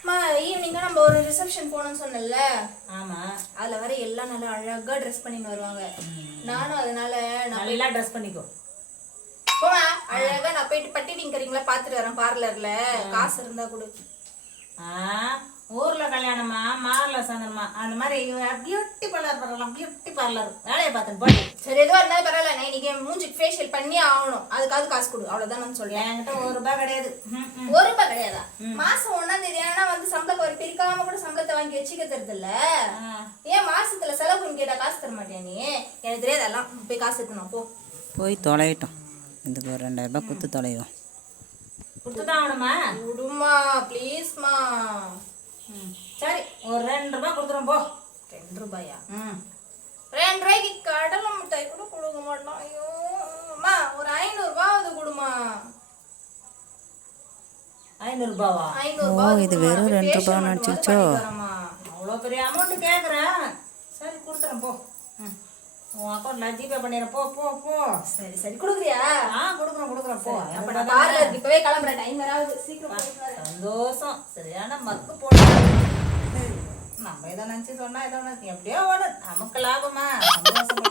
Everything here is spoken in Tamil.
அம்மா ஈவினிங்கா நம்ம ஒரு ரிசப்ஷன் போனோம்னு சொன்னல. ஆமா. அதுல வர எல்லாம் நல்லா அழகா ட்ரெஸ் பண்ணிட்டு வருவாங்க. நானும் அதனால நல்லா ட்ரெஸ் பண்ணிக்கோ. போமா அழகா நான் போயிட்டு பட்டி டிங்கரிங்ல பாத்துட்டு வரேன் பார்லர்ல. காசு இருந்தா கொடு. ஊர்ல கல்யாணமா மார்ல சந்தனமா அந்த மாதிரி பியூட்டி பார்லர் பண்ணலாம். பியூட்டி பார்லர் வேலையை பார்த்துட்டு போய். சரி எதுவா இருந்தாலும் பரவாயில்ல. நான் இன்னைக்கு மூஞ்சிக்கு ஃபேஷியல் பண்ணி ஆகணும். அதுக்காவது காசு கொடு. அவ்வளவுதான் நான் சொல்றேன். என்கிட்ட ₹1 கிடையாது. ₹1 கிடையாதா? மாசம் 1ஆம் தேதி ஆனா வந்து சம்பளம் ஒரு பிரிக்காம கூட சம்பளத்தை வாங்கி வச்சுக்க தருது இல்ல. ஏன் மாசத்துல செலவுன்னு கேட்டா காசு தர மாட்டியா நீ? எனக்கு தெரியாது. எல்லாம் போய் காசு எடுத்துணும் போ. போய் தொலையிட்டோம். இதுக்கு ஒரு ₹2000 கொடுத்து தொலைவோம். கொடுத்துதான் ஆகணுமா? விடுமா ப்ளீஸ்மா. சரி ஒரு ₹2 கொடுத்துரும் போ. ₹2? ₹2 கடலை மிட்டாய் கூட கொடுக்க மாட்டோம். ஐயோ அம்மா ஒரு ₹500 கொடுமா. ₹500? ₹500 இது வெறும் ₹2 நினைச்சிச்சோ. அவ்வளோ பெரிய அமௌண்ட் கேட்குறேன். சரி கொடுத்துறேன் போ. உன் அக்கௌண்ட்ல ஜிபே பண்ணிடுறேன். போ போ போ. சரி சரி கொடுக்குறியா? கொடுக்குறேன் போ. அப்ப நான் பார்லருக்கு இப்பவே கிளம்புறேன். டைம் வராது. சீக்கிரம் சந்தோஷம். சரியான மக்கு போட நம்ம இதை நினைச்சு சொன்னா இதை எப்படியோ ஓடும். நமக்கு லாபமா சந்தோஷம்.